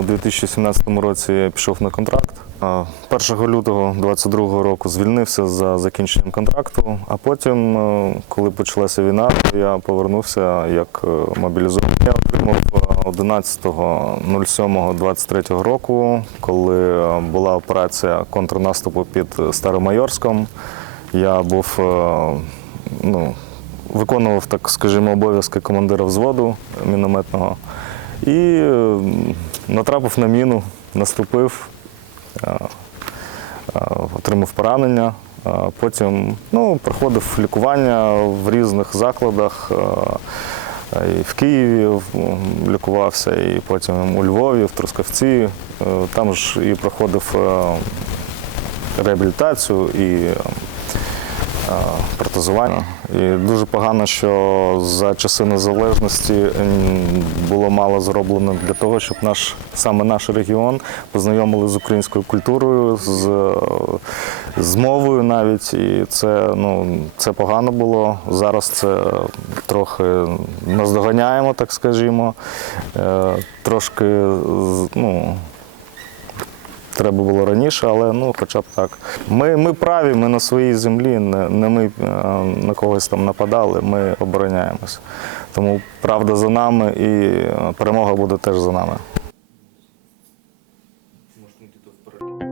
у 2017 році я пішов на контракт. 1 лютого 2022 року звільнився за закінченням контракту. А потім, е, коли почалася війна, то я повернувся як е, мобілізований. Я отримав е, 11.07.23 року, коли е, була операція контрнаступу під Старомайорськом. Я був е, ну, виконував, так скажімо, обов'язки командира взводу мінометного і е, натрапив на міну, наступив, е, е, отримав поранення. Е, Потім ну, проходив лікування в різних закладах. І в Києві лікувався, і потім у Львові, в Трускавці. Там ж і проходив реабілітацію і е, протезування. І дуже погано, що за часи незалежності було мало зроблено для того, щоб наш саме наш регіон познайомили з українською культурою, з, е, з мовою навіть. І це, ну, це погано було. Зараз це трохи наздоганяємо, так скажімо. Е, Трошки ну, треба було раніше, але ну, хоча б так. Ми ми праві, ми на своїй землі, не, не ми е, на когось там нападали, ми обороняємось. Тому правда за нами і е, перемога буде теж за нами. Можна йти вперед.